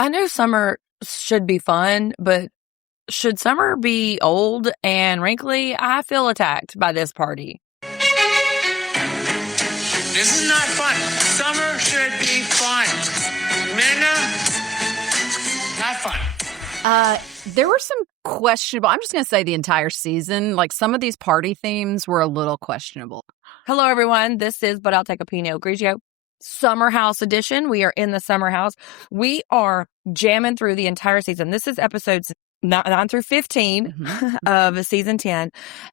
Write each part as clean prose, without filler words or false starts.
I know summer should be fun, but should summer be old and wrinkly? I feel attacked by this party. This is not fun. Summer should be fun. Minna, not fun. There were some questionable, I'm just going to say the entire season, like some of these party themes were a little questionable. Hello, everyone. This is But I'll Take a Pinot Grigio Summer House Edition. We are in the Summer House. We are jamming through the entire season. This is episodes 9 through 15 of season 10.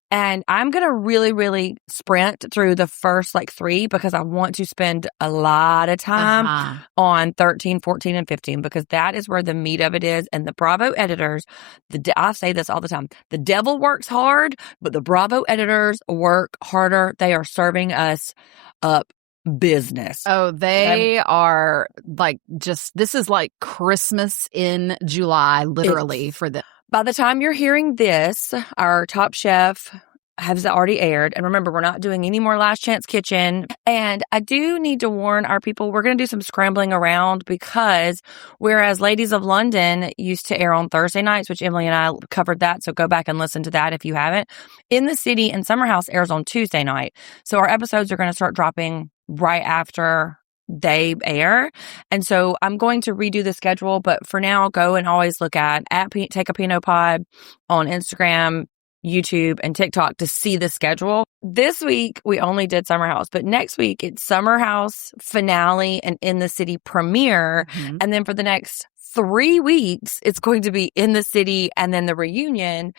And I'm going to really sprint through the first 3 because I want to spend a lot of time on 13, 14, and 15 because that is where the meat of it is. And the Bravo editors, I say this all the time, the devil works hard, but the Bravo editors work harder. They are serving us up business. Oh, they are this is like Christmas in July, literally, for them. By the time you're hearing this, our Top Chef has already aired. And remember, we're not doing any more Last Chance Kitchen. And I do need to warn our people, we're going to do some scrambling around because whereas Ladies of London used to air on Thursday nights, which Emily and I covered that, so go back and listen to that if you haven't. In the City and Summer House airs on Tuesday night. So our episodes are going to start dropping right after they air. And so I'm going to redo the schedule, but for now, go and always look at Take a Pinot Pod on Instagram, YouTube, and TikTok to see the schedule. This week, we only did Summer House, but next week, it's Summer House finale and In the City premiere. And then for the next 3 weeks, it's going to be In the City and then the reunion.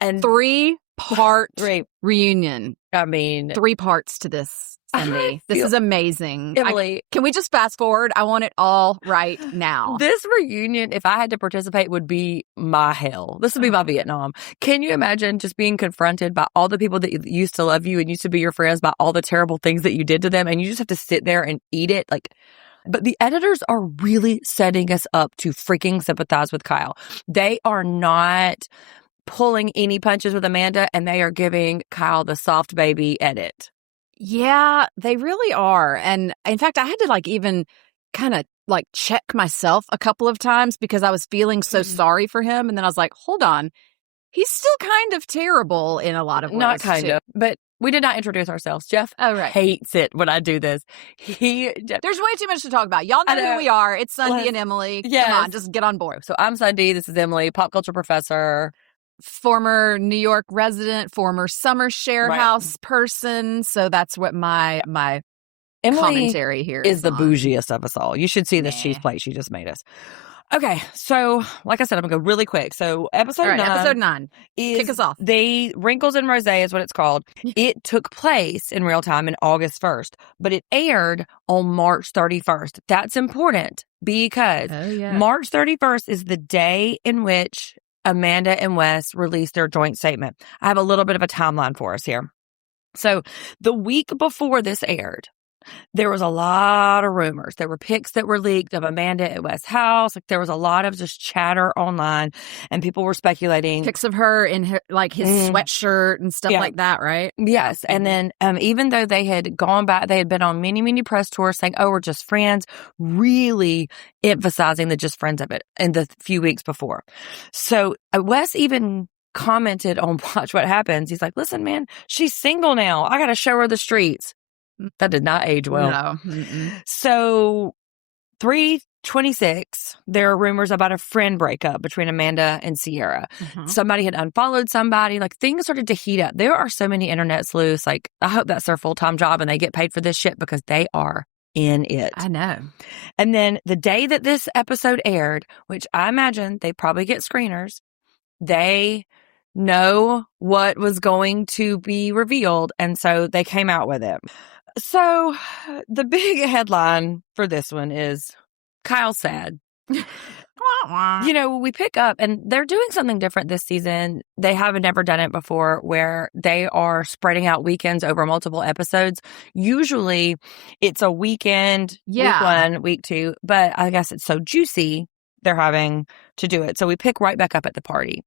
And 3-part reunion. I mean, 3 parts to this. Cindy, this is amazing. Emily, can we just fast forward? I want it all right now. This reunion, if I had to participate, would be my hell. This would be my Vietnam. Can you imagine just being confronted by all the people that used to love you and used to be your friends by all the terrible things that you did to them, and you just have to sit there and eat it? But the editors are really setting us up to freaking sympathize with Kyle. They are not pulling any punches with Amanda, and they are giving Kyle the soft baby edit. Yeah, they really are. And in fact, I had to even kind of check myself a couple of times because I was feeling so sorry for him. And then I was like, hold on, he's still kind of terrible in a lot of ways. Not kind of, but we did not introduce ourselves. Jeff hates it when I do this. There's way too much to talk about. Y'all know who we are. It's Sunday and Emily. Yes. Come on, just get on board. So I'm Sunday. This is Emily, pop culture professor. Former New York resident, former summer share house person. So that's what my Emily commentary here is the bougiest of us all. You should see this cheese plate she just made us. Okay, so like I said, I'm going to go really quick. So episode 9 is kick us off. The Wrinkles in Rosé is what it's called. It took place in real time in August 1st, but it aired on March 31st. That's important because March 31st is the day in which Amanda and Wes released their joint statement. I have a little bit of a timeline for us here. So the week before this aired, there was a lot of rumors. There were pics that were leaked of Amanda at Wes' house. There was a lot of just chatter online, and people were speculating. Pics of her in her, his sweatshirt and stuff like that, right? Yes. And then even though they had gone back, they had been on many press tours saying, oh, we're just friends, really emphasizing the just friends of it in the few weeks before. So Wes even commented on Watch What Happens. He's like, listen, man, she's single now. I got to show her the streets. That did not age well. No. So 3/26, there are rumors about a friend breakup between Amanda and Sierra. Somebody had unfollowed somebody. Things started to heat up. There are so many internet sleuths. I hope that's their full-time job and they get paid for this shit because they are in it. I know. And then the day that this episode aired, which I imagine they probably get screeners, they know what was going to be revealed. And so they came out with it. So the big headline for this one is Kyle's sad. We pick up and they're doing something different this season. They have never done it before where they are spreading out weekends over multiple episodes. Usually it's a weekend, week 1, week 2, but I guess it's so juicy they're having to do it. So we pick right back up at the party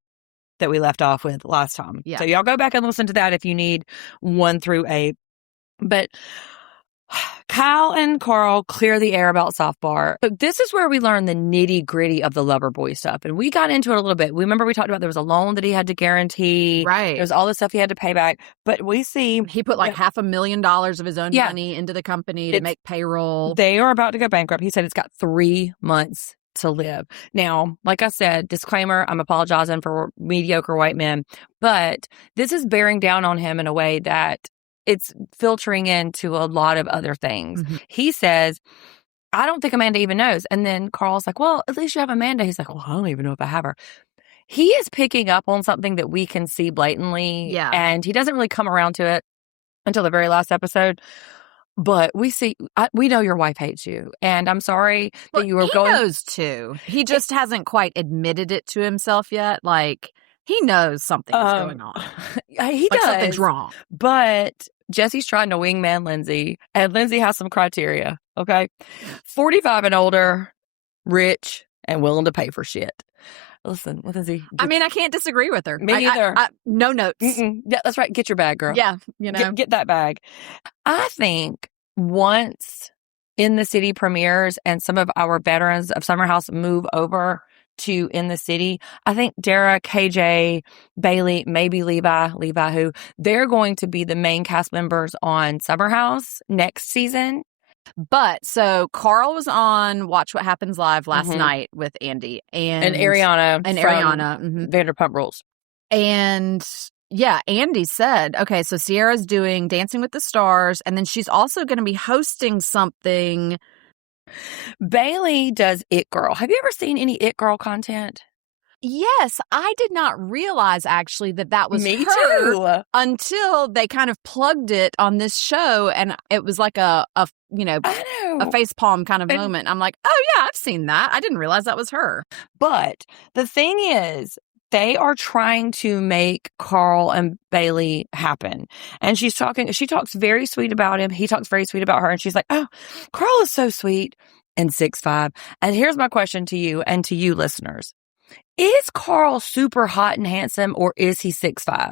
that we left off with last time. So y'all go back and listen to that if you need 1 through 8. But Kyle and Carl clear the air about softball. So this is where we learn the nitty gritty of the lover boy stuff. And we got into it a little bit. Remember we talked about there was a loan that he had to guarantee. Right. There's all the stuff he had to pay back. But we see he put like $500,000 of his own money into the company to make payroll. They are about to go bankrupt. He said it's got 3 months to live. Now, like I said, disclaimer, I'm apologizing for mediocre white men, but this is bearing down on him in a way that it's filtering into a lot of other things. Mm-hmm. He says, I don't think Amanda even knows. And then Carl's like, well, at least you have Amanda. He's like, well, I don't even know if I have her. He is picking up on something that we can see blatantly. Yeah. And he doesn't really come around to it until the very last episode. But we know your wife hates you. And I'm sorry that you were going. He knows too. He just hasn't quite admitted it to himself yet. Like, he knows something is going on. He does. Something's wrong. But Jesse's trying to wingman Lindsay, and Lindsay has some criteria, okay? 45 and older, rich, and willing to pay for shit. Listen, what is he? I mean, I can't disagree with her. Me either. No notes. Yeah, that's right. Get your bag, girl. Yeah, Get that bag. I think once In the City premieres and some of our veterans of Summer House move over to In the City, I think Dara, KJ, Bailey, maybe Levi who, they're going to be the main cast members on Summer House next season. But so Carl was on Watch What Happens Live last night with Andy and Ariana from Vanderpump Rules. And yeah, Andy said, okay, so Sierra's doing Dancing with the Stars, and then she's also going to be hosting something. Bailey does It Girl. Have you ever seen any It Girl content? Yes, I did not rease actually that was Me her too. Until they kind of plugged it on this show, and it was like a face palm kind of moment. I'm like, oh yeah, I've seen that. I didn't realize that was her. But the thing is, they are trying to make Carl and Bailey happen. And she talks very sweet about him. He talks very sweet about her. And she's like, oh, Carl is so sweet and 6'5". And here's my question to you and to you listeners. Is Carl super hot and handsome, or is he 6'5"?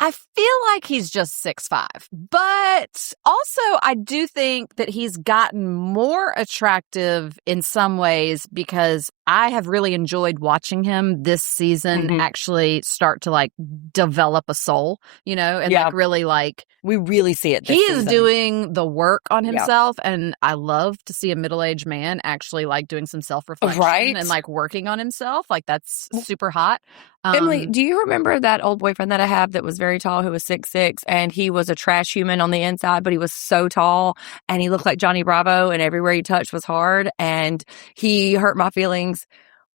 I feel like he's just 6'5", but also I do think that he's gotten more attractive in some ways because I have really enjoyed watching him this season actually start to like develop a soul, and like really like we really see it this he season. Is doing the work on himself, and I love to see a middle-aged man actually like doing some self-reflection and like working on himself. Like that's super hot. Emily, do you remember that old boyfriend that I have that was very tall, who was 6'6", and he was a trash human on the inside, but he was so tall and he looked like Johnny Bravo, and everywhere he touched was hard, and he hurt my feelings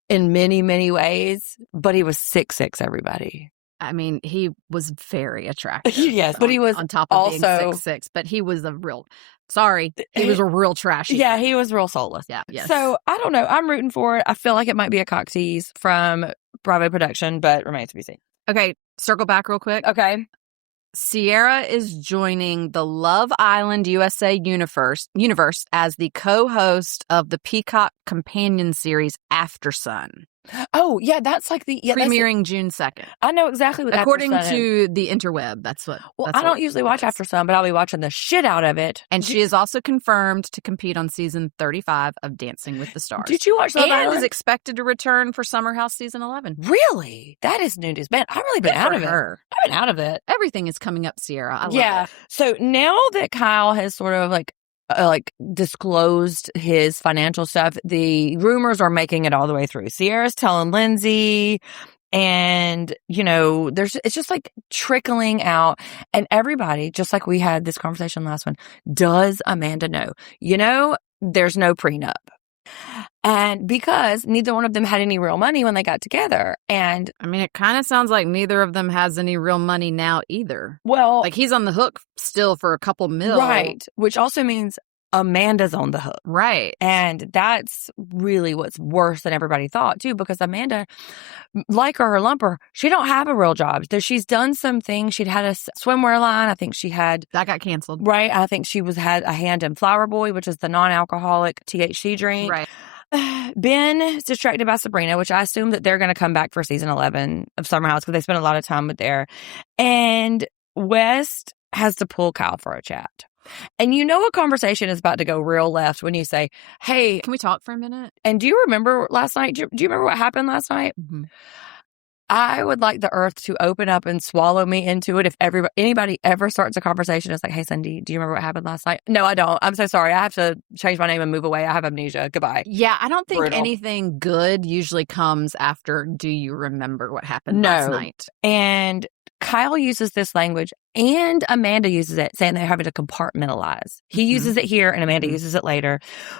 in many, many ways, but he was 6'6", everybody. I mean, he was very attractive. Yes, but he was on top of being 6'6", but he was he was a real trash. Yeah, he was real soulless. Yeah, yes. So, I don't know. I'm rooting for it. I feel like it might be a cock tease from Bravo production, but remains to be seen. Okay, circle back real quick. Okay. Sierra is joining the Love Island USA universe as the co-host of the Peacock companion series After Sun. Oh, yeah, that's like the... Yeah, premiering June 2nd. I know exactly what according After Sun to the interweb, that's what... Well, I don't usually watch After Sun, but I'll be watching the shit out of it. And she is also confirmed to compete on season 35 of Dancing with the Stars. Did you watch Love Island? And is expected to return for Summer House season 11. Really? That is new news. Man, I've really been out of it. I've been out of it. Everything is coming up, Sierra. I love it. So now that Kyle has sort of like disclosed his financial stuff, the rumors are making it all the way through. Sierra's telling Lindsay, and it's just like trickling out, and everybody, just like we had this conversation last one, does Amanda know? There's no prenup. And because neither one of them had any real money when they got together. And I mean, it kind of sounds like neither of them has any real money now either. Well, like he's on the hook still for a couple mil. Right. Which also means Amanda's on the hook. Right. And that's really what's worse than everybody thought, too, because Amanda, like her or lump her, she don't have a real job. She's done some things. She'd had a swimwear line. I think she had... That got canceled. Right. I think she had a hand in Flower Boy, which is the non-alcoholic THC drink. Right. Ben is distracted by Sabrina, which I assume that they're going to come back for season 11 of Summer House because they spent a lot of time with there. And West has to pull Kyle for a chat. And you know a conversation is about to go real left when you say, hey. Can we talk for a minute? And do you remember last night? Do you remember what happened last night? Mm-hmm. I would like the earth to open up and swallow me into it if anybody ever starts a conversation. It's like, hey, Cindy, do you remember what happened last night? No, I don't. I'm so sorry. I have to change my name and move away. I have amnesia. Goodbye. Yeah, I don't think Brutal. Anything good usually comes after, do you remember what happened last night? And Kyle uses this language and Amanda uses it, saying they're having to compartmentalize. He uses it here and Amanda uses it later.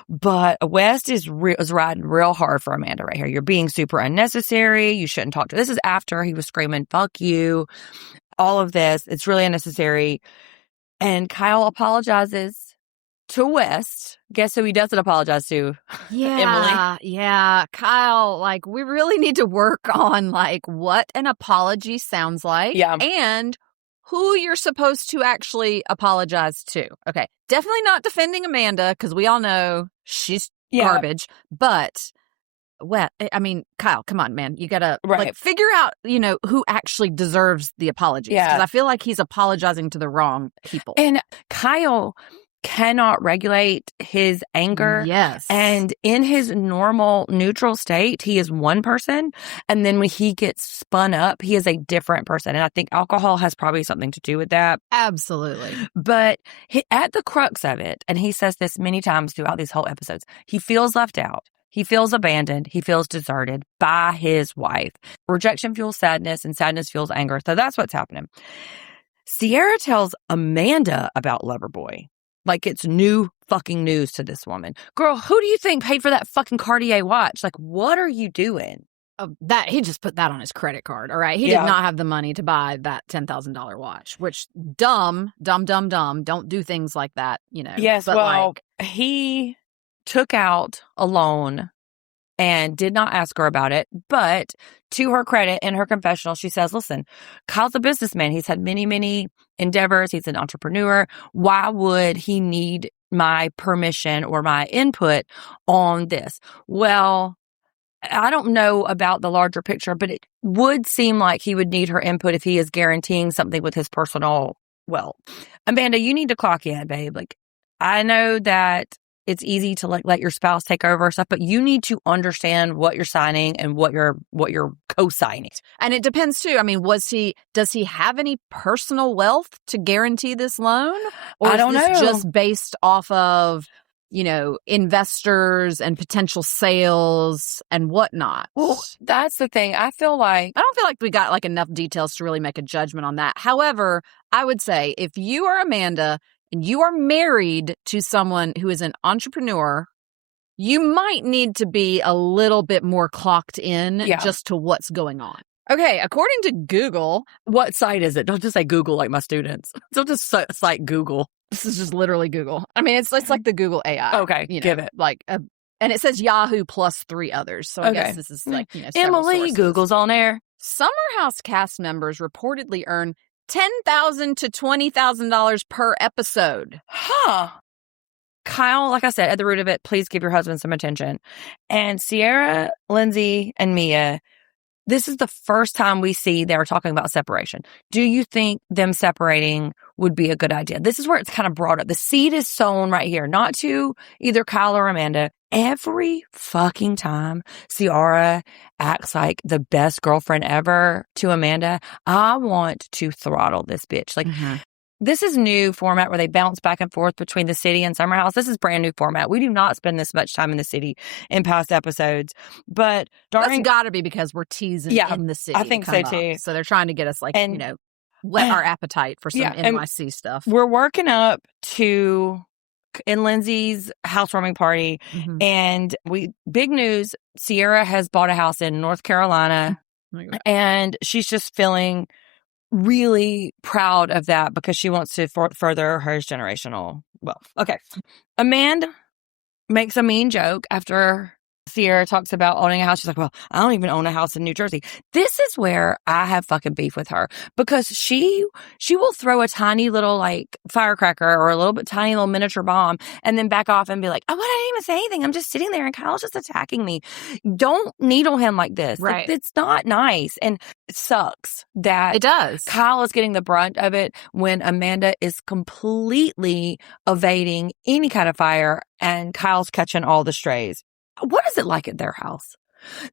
But West is riding real hard for Amanda right here. You're being super unnecessary. You shouldn't talk to her. This is after he was screaming, fuck you. All of this. It's really unnecessary. And Kyle apologizes to West. Guess who he doesn't apologize to? Emily. Yeah. Kyle, like, we really need to work on, like, what an apology sounds like. Yeah. And who you're supposed to actually apologize to. Okay. Definitely not defending Amanda, because we all know she's garbage. But, Kyle, come on, man. You got to figure out, who actually deserves the apologies. Because I feel like he's apologizing to the wrong people. And Kyle cannot regulate his anger. Yes. And in his normal neutral state, he is one person. And then when he gets spun up, he is a different person. And I think alcohol has probably something to do with that. Absolutely. But at the crux of it, and he says this many times throughout these whole episodes, he feels left out. He feels abandoned. He feels deserted by his wife. Rejection fuels sadness and sadness fuels anger. So that's what's happening. Sierra tells Amanda about Loverboy. Like it's new fucking news to this woman. Girl, who do you think paid for that fucking Cartier watch? Like, what are you doing? That he just put that on his credit card. All right. He did not have the money to buy that $10,000 watch, which dumb. Don't do things like that, Yes. But he took out a loan and did not ask her about it. But to her credit, in her confessional, she says, listen, Kyle's a businessman. He's had many, many endeavors. He's an entrepreneur. Why would he need my permission or my input on this? Well, I don't know about the larger picture, but it would seem like he would need her input if he is guaranteeing something with his personal wealth. Amanda, you need to clock in, babe. Like, I know that it's easy to let your spouse take over stuff, but you need to understand what you're signing and what you're co-signing. And it depends too. I mean, does he have any personal wealth to guarantee this loan? Or I don't is this know. Just based off of, investors and potential sales and whatnot? Well, that's the thing. I don't feel like we got enough details to really make a judgment on that. However, I would say if you are Amanda and you are married to someone who is an entrepreneur, you might need to be a little bit more clocked in just to what's going on. Okay, according to Google. What site is it? Don't just say Google like my students. Don't just cite Google. This is just literally Google. I mean, it's like the Google AI. Okay, give it. And it says Yahoo plus 3 others. So I guess this is Emily, sources. Google's on air. Summer House cast members reportedly earn $10,000 to $20,000 per episode. Huh. Kyle, like I said, at the root of it, please give your husband some attention. And Sierra, Lindsay, and Mia, this is the first time we see they're talking about separation. Do you think them separating would be a good idea? This is where it's kind of brought up. The seed is sown right here, not to either Kyle or Amanda. Every fucking time Sierra acts like the best girlfriend ever to Amanda, I want to throttle this bitch. Like, This is new format where they bounce back and forth between the city and Summer House. This is brand new format. We do not spend this much time in the city in past episodes. But that's got to be because we're teasing in the city. I think so too. So they're trying to get us whet our appetite for some NYC stuff. We're working up to in Lindsay's housewarming party. And big news, Sierra has bought a house in North Carolina. And she's just feeling really proud of that because she wants to further her generational wealth. Okay. Amanda makes a mean joke after Sierra talks about owning a house. She's like, well, I don't even own a house in New Jersey. This is where I have fucking beef with her because she will throw a tiny little like firecracker or a little bit tiny little miniature bomb and then back off and be like, oh, I didn't even say anything. I'm just sitting there and Kyle's just attacking me. Don't needle him like this. Right. It's not nice. And it sucks that it does. Kyle is getting the brunt of it when Amanda is completely evading any kind of fire and Kyle's catching all the strays. What is it like at their house?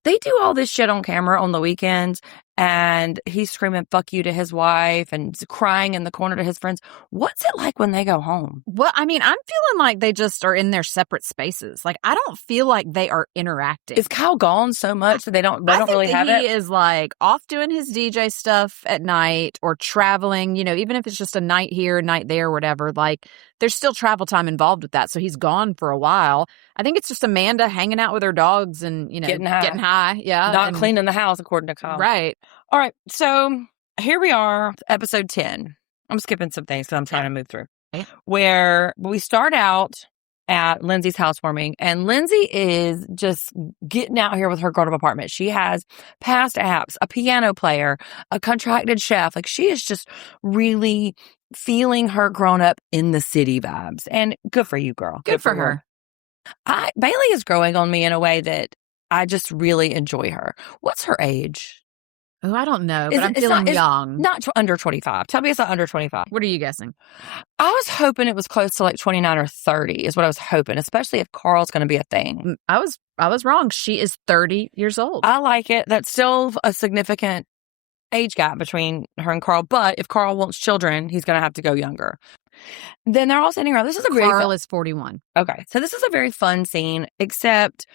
They do all this shit on camera on the weekends, and he's screaming fuck you to his wife and crying in the corner to his friends. What's it like when they go home? Well, I mean, I'm feeling like they just are in their separate spaces. Like, I don't feel like they are interacting. Is Kyle gone so much that they don't really have it? He is like off doing his DJ stuff at night or traveling, even if it's just a night here, night there, whatever. Like, there's still travel time involved with that. So he's gone for a while. I think it's just Amanda hanging out with her dogs and, getting high. Yeah. Not cleaning the house, according to Kyle. Right. All right. So here we are, episode 10. I'm skipping some things because I'm trying to move through. Where we start out at Lindsay's housewarming, and Lindsay is just getting out here with her grown-up apartment. She has past apps, a piano player, a contracted chef. Like, she is just really feeling her grown-up in the city vibes. And good for you, girl. Good for her. Bailey is growing on me in a way that I just really enjoy her. What's her age? Oh, I don't know, but I'm feeling young. Not under 25. Tell me it's not under 25. What are you guessing? I was hoping it was close to like 29 or 30 is what I was hoping, especially if Carl's going to be a thing. I was wrong. She is 30 years old. I like it. That's still a significant age gap between her and Carl. But if Carl wants children, he's going to have to go younger. Then they're all sitting around. This is a very Carl is 41. Okay. So this is a very fun scene, except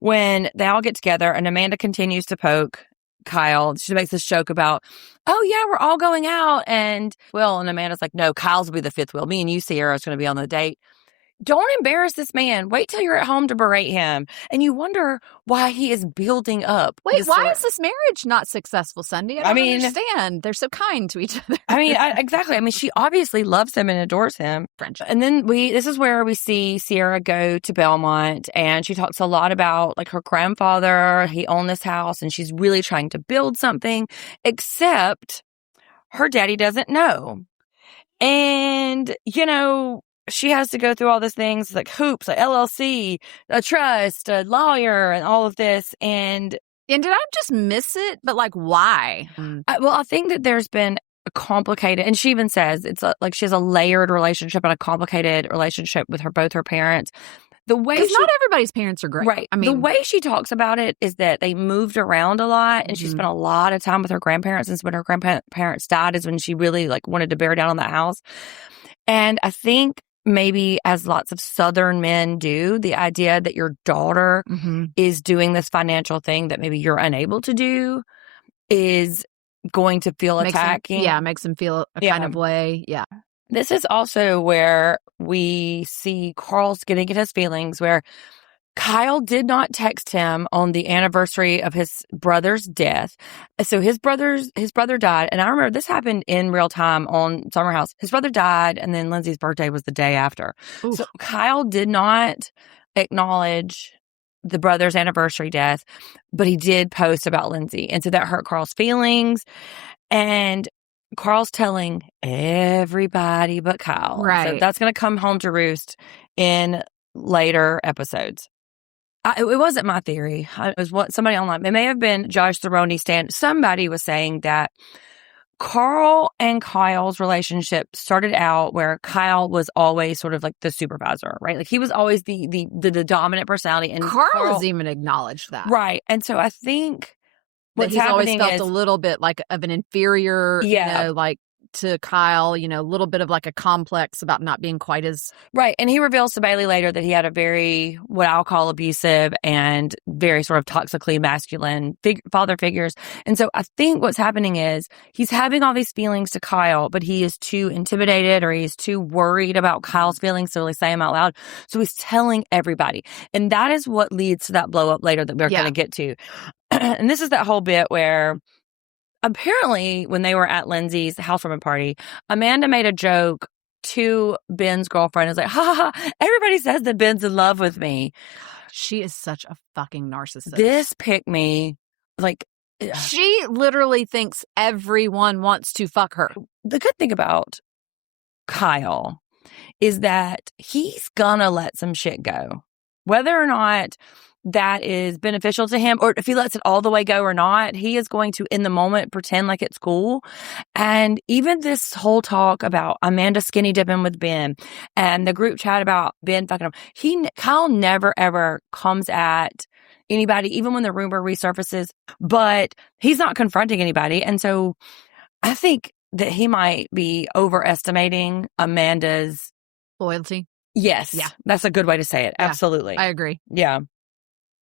when they all get together and Amanda continues to poke Kyle. She makes this joke about, oh yeah, we're all going out, and Will, and Amanda's like, no, Kyle's will be the fifth wheel. Me and you, Sierra, is going to be on the date. Don't embarrass this man. Wait till you're at home to berate him. And you wonder why he is building up. Wait, why is this marriage not successful, Sunday? I don't understand. They're so kind to each other. Exactly. I mean, she obviously loves him and adores him. Friendship. And then this is where we see Sierra go to Belmont, and she talks a lot about like her grandfather. He owned this house, and she's really trying to build something, except her daddy doesn't know. And, she has to go through all these things like hoops, like LLC, a trust, a lawyer, and all of this. And did I just miss it? But like, why? I think that there's been a complicated, and she even says it's like she has a layered relationship and a complicated relationship with both her parents. Because not everybody's parents are great. Right. The way she talks about it is that they moved around a lot, and she spent a lot of time with her grandparents. And when her grandparents died is when she really like wanted to bear down on that house. And I think maybe, as lots of Southern men do, the idea that your daughter is doing this financial thing that maybe you're unable to do is going to feel attacking. Makes them feel a kind of way. Yeah. This is also where we see Carl's getting in his feelings, where Kyle did not text him on the anniversary of his brother's death. So his brother died. And I remember this happened in real time on Summer House. His brother died, and then Lindsay's birthday was the day after. Oof. So Kyle did not acknowledge the brother's anniversary death, but he did post about Lindsay. And so that hurt Carl's feelings. And Carl's telling everybody but Kyle. Right. So that's going to come home to roost in later episodes. It wasn't my theory. It was what somebody online, it may have been Josh Cerrone stand. Somebody was saying that Carl and Kyle's relationship started out where Kyle was always sort of like the supervisor, right? Like he was always the dominant personality. And Carl has even acknowledged that. Right. And so I think what's he's always happening felt is a little bit like of an inferior, like to Kyle, a little bit of like a complex about not being quite as... Right. And he reveals to Bailey later that he had a very, what I'll call abusive and very sort of toxically masculine father figures. And so I think what's happening is he's having all these feelings to Kyle, but he is too intimidated or he's too worried about Kyle's feelings to really say them out loud. So he's telling everybody. And that is what leads to that blow up later that we're going to get to. And this is that whole bit where... Apparently, when they were at Lindsay's housewarming party, Amanda made a joke to Ben's girlfriend. It was like, ha ha ha, everybody says that Ben's in love with me. She is such a fucking narcissist. This pick me, like... She literally thinks everyone wants to fuck her. The good thing about Kyle is that he's gonna let some shit go. Whether or not that is beneficial to him, or if he lets it all the way go or not, he is going to, in the moment, pretend like it's cool. And even this whole talk about Amanda skinny dipping with Ben and the group chat about Ben fucking him, Kyle never ever comes at anybody, even when the rumor resurfaces, but he's not confronting anybody. And so I think that he might be overestimating Amanda's loyalty. Yes. Yeah. That's a good way to say it. Yeah, absolutely. I agree. Yeah.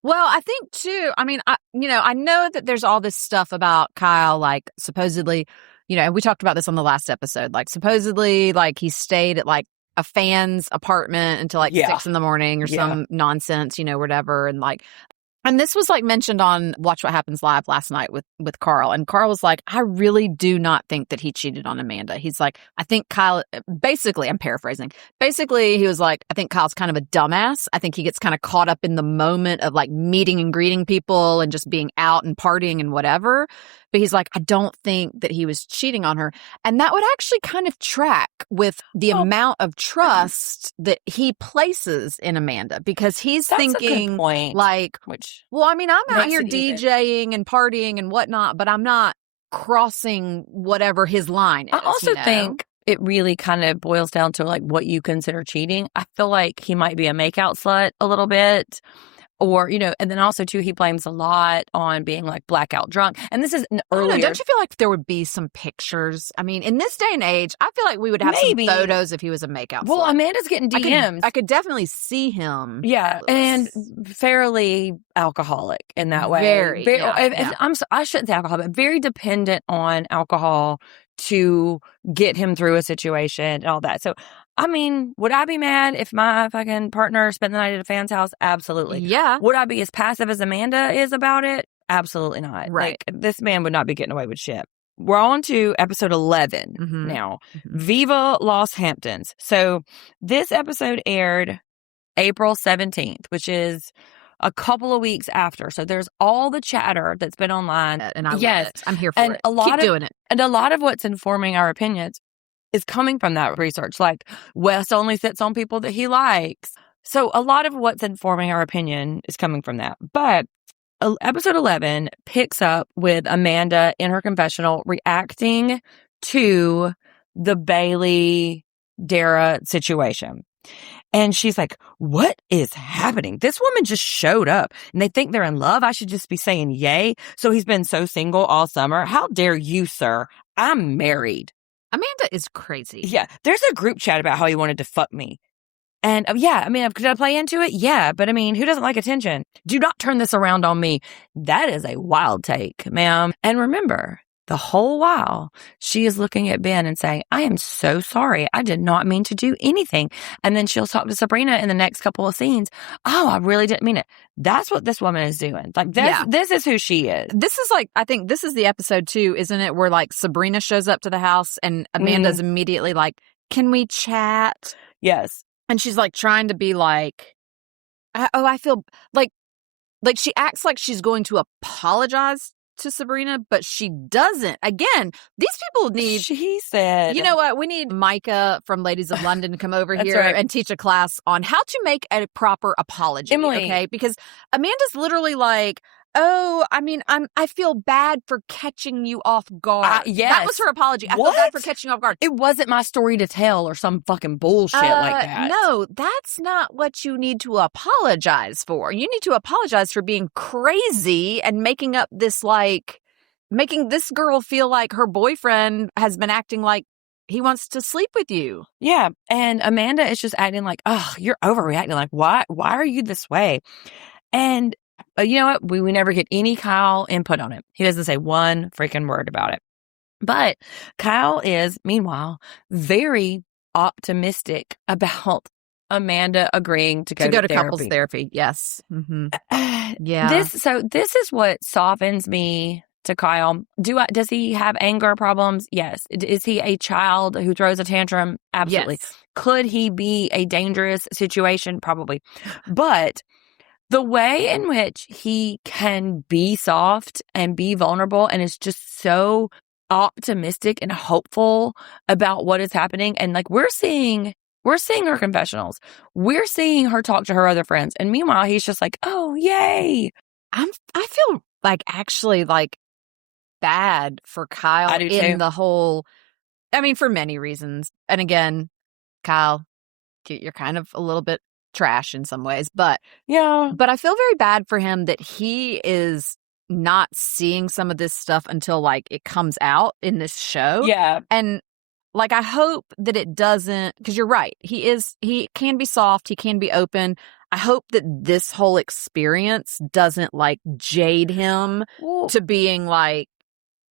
Well, I think too, I mean, I know that there's all this stuff about Kyle, like supposedly, and we talked about this on the last episode, like supposedly like he stayed at like a fan's apartment until like 6 a.m. or some nonsense, whatever. And this was like mentioned on Watch What Happens Live last night with Carl. And Carl was like, I really do not think that he cheated on Amanda. He's like, I think Kyle, basically, I'm paraphrasing. Basically, he was like, I think Kyle's kind of a dumbass. I think he gets kind of caught up in the moment of like meeting and greeting people and just being out and partying and whatever. But he's like, I don't think that he was cheating on her. And that would actually kind of track with the amount of trust that he places in Amanda, because he's thinking, a good point, like, well, I mean, I'm out here DJing and partying and whatnot, but I'm not crossing whatever his line is. I also think it really kind of boils down to like what you consider cheating. I feel like he might be a makeout slut a little bit. Or, and then also, too, he blames a lot on being, like, blackout drunk. And this is an earlier... Don't you feel like there would be some pictures? I mean, in this day and age, I feel like we would have some photos if he was a makeout Well, slut. Amanda's getting DMs. I could definitely see him. Yeah, and fairly alcoholic in that way. Very. I shouldn't say alcoholic, but very dependent on alcohol to get him through a situation and all that. So... I mean, would I be mad if my fucking partner spent the night at a fan's house? Absolutely. Yeah. Would I be as passive as Amanda is about it? Absolutely not. Right. Like, this man would not be getting away with shit. We're on to episode 11 now. Viva Los Hamptons. So this episode aired April 17th, which is a couple of weeks after. So there's all the chatter that's been online. And I love it. I'm here for it. Keep doing it. And a lot of what's informing our opinions is coming from that research. Like, Wes only sits on people that he likes. So a lot of what's informing our opinion is coming from that. But episode 11 picks up with Amanda in her confessional reacting to the Bailey Dara situation. And she's like, what is happening? This woman just showed up and they think they're in love. I should just be saying yay. So he's been so single all summer. How dare you, sir? I'm married. Amanda is crazy. Yeah. There's a group chat about how he wanted to fuck me. And could I play into it? Yeah. But I mean, who doesn't like attention? Do not turn this around on me. That is a wild take, ma'am. And remember, the whole while, she is looking at Ben and saying, I am so sorry. I did not mean to do anything. And then she'll talk to Sabrina in the next couple of scenes. Oh, I really didn't mean it. That's what this woman is doing. Like, this is who she is. This is like, I think this is the episode too, isn't it? Where like Sabrina shows up to the house and Amanda's immediately like, can we chat? Yes. And she's like trying to be like, I feel like she acts like she's going to apologize to Sabrina, but she doesn't. Again, these people need... She said... You know what? We need Micah from Ladies of London to come over here and teach a class on how to make a proper apology. Emily. Okay? Because Amanda's literally like, oh, I mean, I feel bad for catching you off guard. Yes. That was her apology. I feel bad for catching you off guard. It wasn't my story to tell or some fucking bullshit like that. No, that's not what you need to apologize for. You need to apologize for being crazy and making this girl feel like her boyfriend has been acting like he wants to sleep with you. Yeah. And Amanda is just acting like, oh, you're overreacting. Like, why are you this way? And you know what? We never get any Kyle input on it. He doesn't say one freaking word about it. But Kyle is, meanwhile, very optimistic about Amanda agreeing to go to couples therapy. Yes. Mm-hmm. Yeah. This is what softens me to Kyle. Does he have anger problems? Yes. Is he a child who throws a tantrum? Absolutely. Yes. Could he be a dangerous situation? Probably. But The way in which he can be soft and be vulnerable and is just so optimistic and hopeful about what is happening. And like we're seeing her confessionals. We're seeing her talk to her other friends. And meanwhile, he's just like, oh, yay. I feel like actually like bad for Kyle in the whole, I mean, for many reasons. And again, Kyle, you're kind of a little bit trash in some ways, but yeah, but I feel very bad for him that he is not seeing some of this stuff until like it comes out in this show. Yeah. And like, I hope that it doesn't, because you're right. He can be soft. He can be open. I hope that this whole experience doesn't like jade him to being like,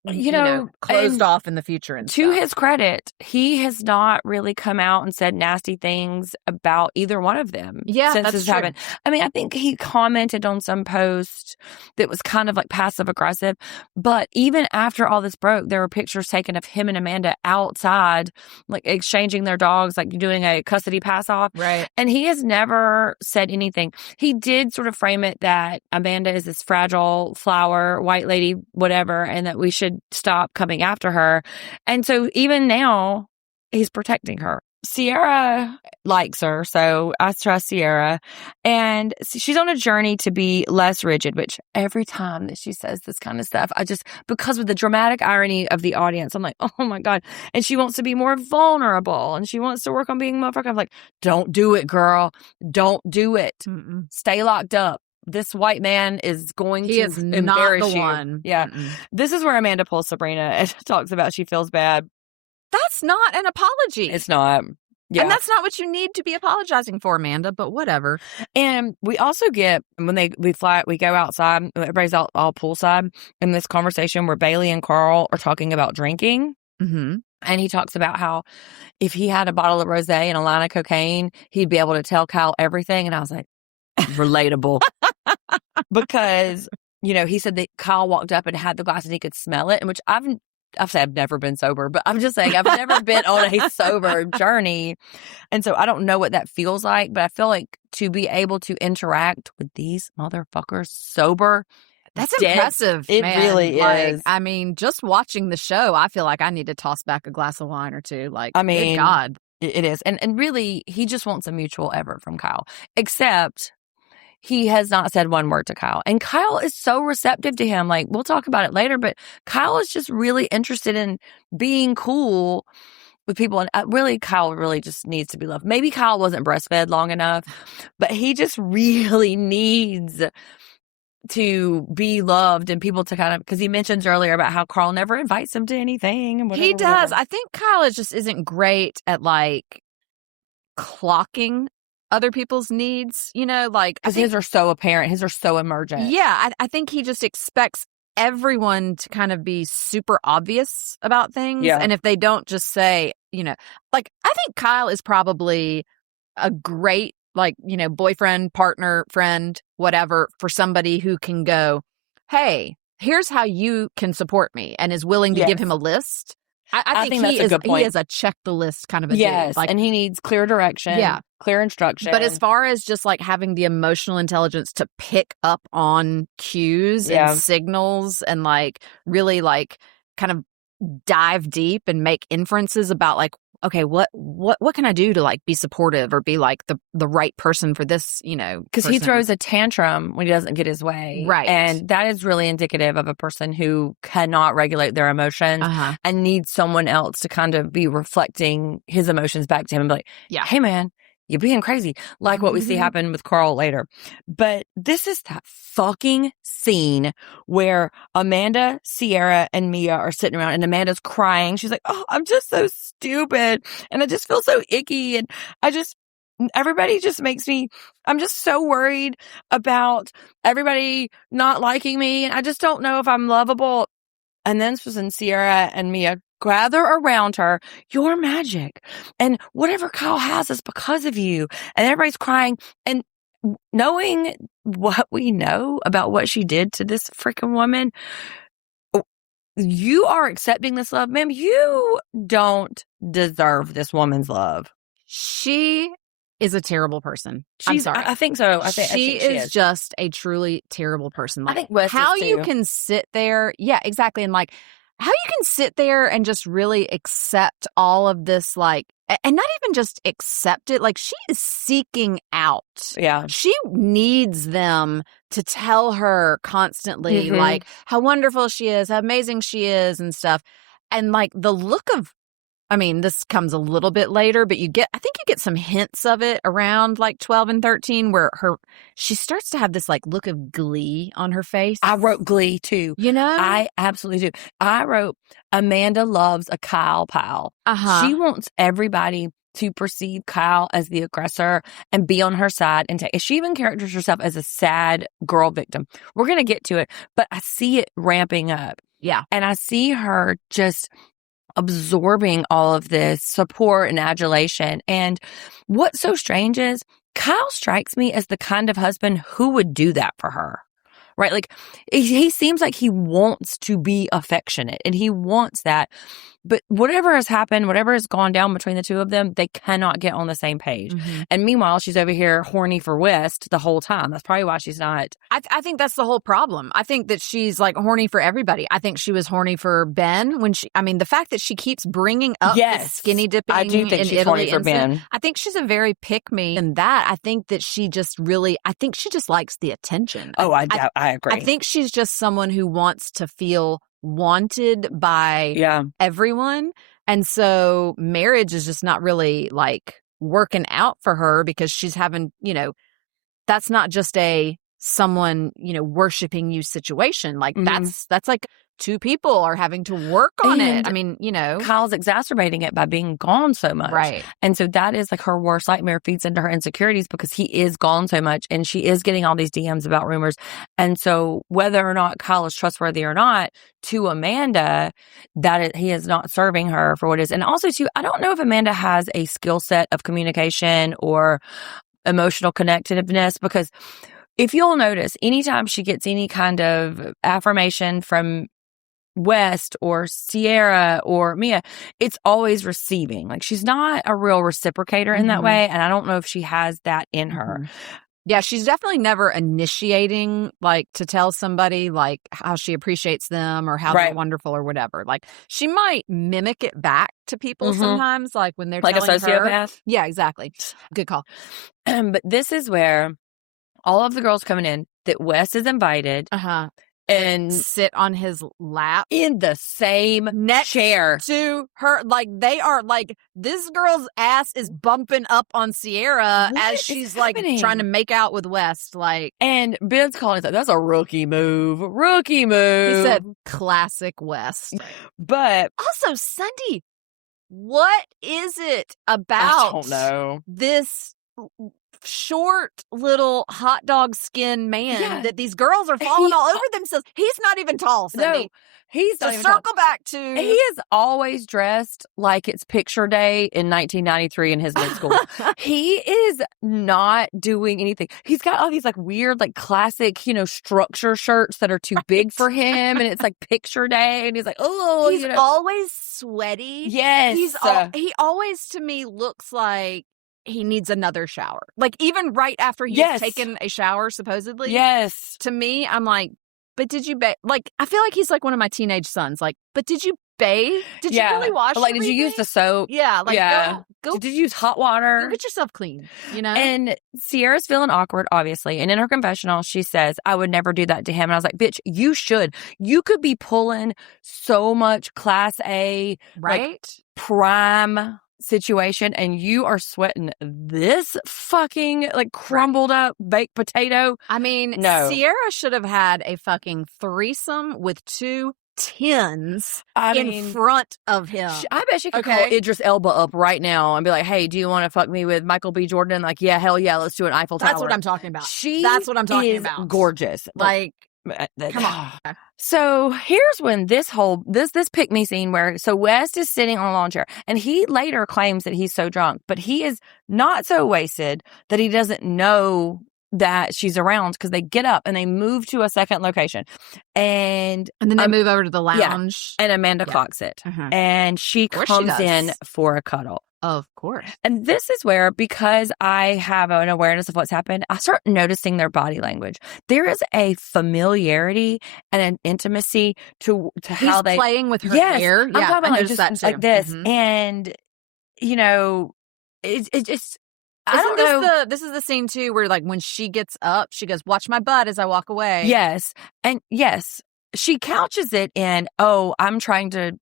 you know, closed off in the future. And to his credit, he has not really come out and said nasty things about either one of them. Yeah, since this happened. I mean, I think he commented on some post that was kind of like passive aggressive. But even after all this broke, there were pictures taken of him and Amanda outside, like exchanging their dogs, like doing a custody pass off. Right. And he has never said anything. He did sort of frame it that Amanda is this fragile flower, white lady, whatever, and that we should stop coming after her. And so even now, he's protecting her. Sierra likes her, so I trust Sierra. And she's on a journey to be less rigid, which every time that she says this kind of stuff, because of the dramatic irony of the audience, I'm like, oh my God. And she wants to be more vulnerable and she wants to work on being more fucking. I'm like, don't do it, girl. Don't do it. Mm-mm. Stay locked up. This white man is going to embarrass you. One. Yeah. Mm-mm. This is where Amanda pulls Sabrina and talks about she feels bad. That's not an apology. It's not. Yeah. And that's not what you need to be apologizing for, Amanda, but whatever. And we also get, when we go outside, everybody's all poolside in this conversation where Bailey and Carl are talking about drinking. Mm-hmm. And he talks about how if he had a bottle of rosé and a line of cocaine, he'd be able to tell Kyle everything. And I was like, relatable. Because, he said that Kyle walked up and had the glass and he could smell it, and which I've said I've never been sober, but I'm just saying I've never been on a sober journey. And so I don't know what that feels like, but I feel like to be able to interact with these motherfuckers sober, that's impressive. It man. really is. I mean, just watching the show, I feel like I need to toss back a glass of wine or two. Like, I mean, good God. It is. And really, he just wants a mutual effort from Kyle, except he has not said one word to Kyle. And Kyle is so receptive to him. Like, we'll talk about it later, but Kyle is just really interested in being cool with people. And really, Kyle really just needs to be loved. Maybe Kyle wasn't breastfed long enough, but he just really needs to be loved and people to kind of, because he mentions earlier about how Carl never invites him to anything. And whatever, he does. I think Kyle just isn't great at like clocking other people's needs, like, because his are so apparent, his are so emergent. Yeah, I think he just expects everyone to kind of be super obvious about things. Yeah. And if they don't just say, like, I think Kyle is probably a great, like, boyfriend, partner, friend, whatever, for somebody who can go, hey, here's how you can support me, and is willing to give him a list. I think that's a good point. He is a check the list kind of a dude. Like, and he needs clear direction, clear instruction. But as far as just like having the emotional intelligence to pick up on cues and signals and like really like kind of dive deep and make inferences about like, okay, what can I do to like be supportive or be like the right person for this, because he throws a tantrum when he doesn't get his way. Right. And that is really indicative of a person who cannot regulate their emotions and needs someone else to kind of be reflecting his emotions back to him and be like, hey man, you're being crazy. Like what we see happen with Carl later. But this is that fucking scene where Amanda, Sierra, and Mia are sitting around and Amanda's crying. She's like, oh, I'm just so stupid. And I just feel so icky. And everybody just makes me, I'm just so worried about everybody not liking me. And I just don't know if I'm lovable. And then Sierra and Mia gather around her. You're magic. And whatever Kyle has is because of you. And everybody's crying. And knowing what we know about what she did to this freaking woman, you are accepting this love. Ma'am, you don't deserve this woman's love. She is a terrible person. I'm sorry. I think so. I think she is just a truly terrible person. Like, I think Wes how is too. you can sit there. Yeah, exactly. And like, how you can sit there and just really accept all of this, like, and not even just accept it. Like, she is seeking out. Yeah. She needs them to tell her constantly, like, how wonderful she is, how amazing she is and stuff. And like the look of, I mean, this comes a little bit later, but I think you get some hints of it around like 12 and 13 where she starts to have this like look of glee on her face. I wrote glee too. You know? I absolutely do. I wrote Amanda loves a Kyle pal. She wants everybody to perceive Kyle as the aggressor and be on her side. And she even characters herself as a sad girl victim. We're going to get to it, but I see it ramping up. Yeah. And I see her just absorbing all of this support and adulation. And what's so strange is Kyle strikes me as the kind of husband who would do that for her, right? Like he seems like he wants to be affectionate and he wants that. But whatever has happened, whatever has gone down between the two of them, they cannot get on the same page. And meanwhile, she's over here horny for West the whole time. That's probably why she's not. I think that's the whole problem. I think that she's like horny for everybody. I think she was horny for Ben when the fact that she keeps bringing up the skinny dipping. I do think she's horny for Ben. I think she's a very pick-me in that. I think that she just likes the attention. Oh, I agree. I think she's just someone who wants to feel wanted by everyone. And so marriage is just not really like working out for her because she's having, that's not just someone, worshiping you situation. Like that's like two people are having to work on it. I mean, Kyle's exacerbating it by being gone so much. Right. And so that is like her worst nightmare, feeds into her insecurities because he is gone so much and she is getting all these DMs about rumors. And so whether or not Kyle is trustworthy or not, to Amanda, he is not serving her for what it is. And also too, I don't know if Amanda has a skill set of communication or emotional connectiveness because if you'll notice, anytime she gets any kind of affirmation from West or Sierra or Mia, it's always receiving. Like she's not a real reciprocator in that way. And I don't know if she has that in her. Yeah, she's definitely never initiating, like, to tell somebody, like, how she appreciates them or how they're wonderful or whatever. Like, she might mimic it back to people sometimes, like, when they're like telling a sociopath? her. Yeah, exactly. Good call. But this is where all of the girls coming in that Wes is invited and sit on his lap in the same chair to her. Like they are like this girl's ass is bumping up on Sierra as she's like trying to make out with West. Like, and Ben's calling it that's a rookie move. He said classic West. But also, Sunday, what is it about? I don't know this short little hot dog skin man that these girls are falling all over themselves. He's not even tall, Cindy. No, he's not even circle tall. Back to he is always dressed like it's picture day in 1993 in his mid school. He is not doing anything. He's got all these like weird like classic structure shirts that are too big for him, and it's like picture day, and he's like, oh, he's always sweaty. Yes, he always to me looks like he needs another shower. Like, even right after he's taken a shower, supposedly. Yes. To me, I'm like, but did you bathe? Like, I feel like he's like one of my teenage sons. Like, but did you bathe? Did you really wash like, did you use the soap? Yeah. Like, go. Did you use hot water? Go get yourself clean, And Sierra's feeling awkward, obviously. And in her confessional, she says, I would never do that to him. And I was like, bitch, you should. You could be pulling so much class A, like, prime situation, and you are sweating this fucking like crumbled up baked potato. I mean, no. Sierra should have had a fucking threesome with 2 tins in front of him. I bet she could call Idris Elba up right now and be like, hey, do you want to fuck me with Michael B. Jordan? Like, yeah, hell yeah, let's do an Eiffel Tower. That's what I'm talking about. That's what I'm talking about. Gorgeous. Like come on. So here's when this pick me scene where West is sitting on a lawn chair, and he later claims that he's so drunk, but he is not so wasted that he doesn't know that she's around, because they get up and they move to a second location, and then they move over to the lounge. And Amanda clocks it, and she comes in for a cuddle. Of course. And this is where, because I have an awareness of what's happened, I start noticing their body language. There is a familiarity and an intimacy to how He's playing with her yes, hair. I'm talking about I like noticed that just too. like this. Mhm. And, you know, it just, I don't Isn't know. this is the scene too where like when she gets up, she goes, "Watch my butt as I walk away." Yes. And yes, she couches it in, oh, I'm trying to,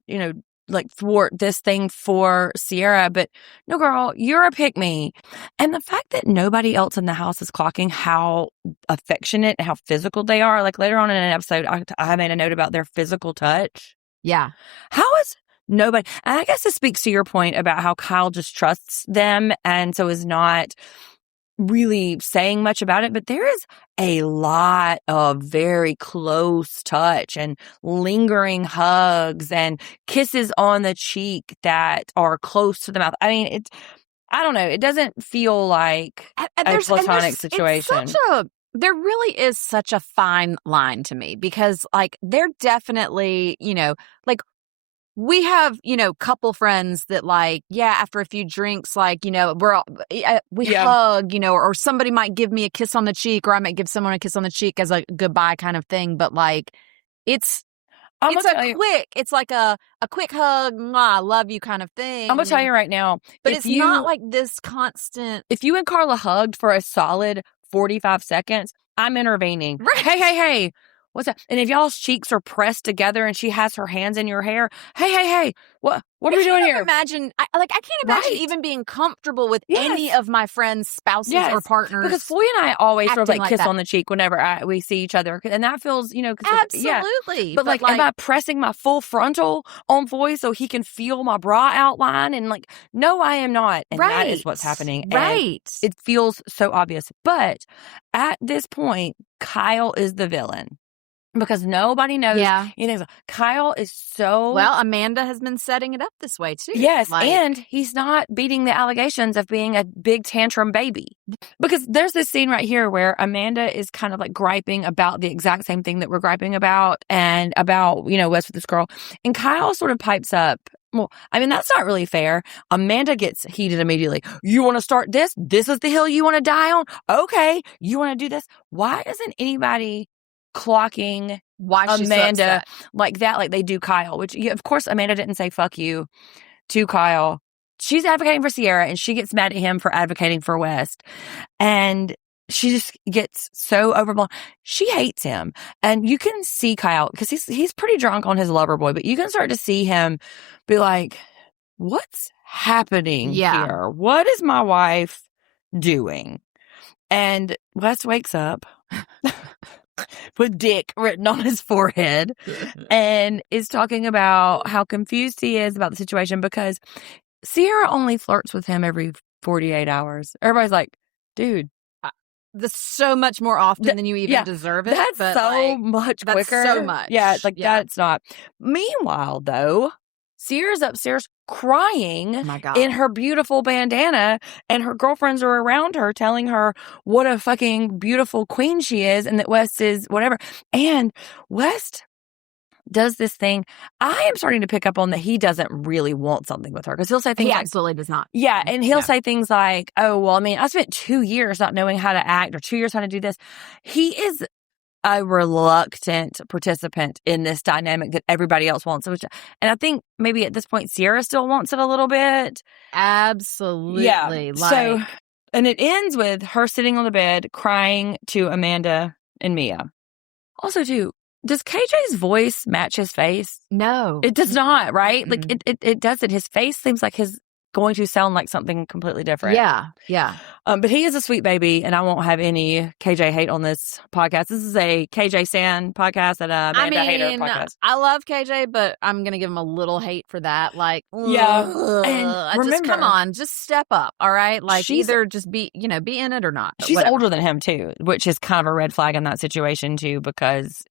like thwart this thing for Sierra, but no, girl, you're a pick-me. And the fact that nobody else in the house is clocking how affectionate and how physical they are. Like later on in an episode, I made a note about their physical touch. Yeah. How is nobody, and I guess this speaks to your point about how Kyle just trusts them and so is not really saying much about it, but there is a lot of very close touch and lingering hugs and kisses on the cheek that are close to the mouth. I mean, I don't know. It doesn't feel like a platonic situation. There really is such a fine line to me because like they're definitely, like we have, couple friends that like, yeah, after a few drinks, like, we hug, or somebody might give me a kiss on the cheek or I might give someone a kiss on the cheek as a goodbye kind of thing. But like, it's like a quick hug, I love you kind of thing. I'm going to tell you right now. But it's not like this constant. If you and Carla hugged for a solid 45 seconds, I'm intervening. Right. Hey. What's that? And if y'all's cheeks are pressed together and she has her hands in your hair, hey, what are we doing here? I can't imagine even being comfortable with any of my friends' spouses or partners. Because Foy and I always sort of like kiss that. on the cheek whenever we see each other. And that feels, absolutely. Yeah. But like, am I pressing my full frontal on Foy so he can feel my bra outline? And like, no, I am not. And that is what's happening. Right. And it feels so obvious. But at this point, Kyle is the villain. Because nobody knows anything. Kyle is so... Well, Amanda has been setting it up this way, too. Yes, and he's not beating the allegations of being a big tantrum baby. Because there's this scene right here where Amanda is kind of like griping about the exact same thing that we're griping about and about, West with this girl. And Kyle sort of pipes up, well, I mean, that's not really fair. Amanda gets heated immediately. You want to start this? This is the hill you want to die on? Okay, you want to do this? Why isn't anybody clocking Amanda like that, like they do Kyle, which of course Amanda didn't say fuck you to Kyle. She's advocating for Sierra and she gets mad at him for advocating for West. And she just gets so overblown. She hates him. And you can see Kyle, because he's pretty drunk on his lover boy, but you can start to see him be like, what's happening here? What is my wife doing? And West wakes up with dick written on his forehead and is talking about how confused he is about the situation because Sierra only flirts with him every 48 hours. Everybody's like, dude, this so much more often than you even deserve it. That's so much quicker. That's so much. Yeah, like that's not. Meanwhile, though, Sierra's upstairs crying in her beautiful bandana, and her girlfriends are around her telling her what a fucking beautiful queen she is and that West is whatever. And West does this thing. I am starting to pick up on that he doesn't really want something with her because he'll say things he absolutely does not. Yeah, and he'll say things like, oh, well, I mean, I spent 2 years not knowing how to act or 2 years how to do this. He is a reluctant participant in this dynamic that everybody else wants. And I think maybe at this point, Sierra still wants it a little bit. Absolutely. Yeah. And it ends with her sitting on the bed crying to Amanda and Mia. Also, too, does KJ's voice match his face? No. It does not, right? Mm-hmm. Like, it doesn't. His face seems like his going to sound like something completely different. Yeah. But he is a sweet baby, and I won't have any KJ hate on this podcast. This is a KJ Stan podcast and a Amanda hater podcast. I love KJ, but I'm going to give him a little hate for that. Like, and remember, come on, just step up, all right? Like, either just be in it or not. She's older than him, too, which is kind of a red flag in that situation, too, because,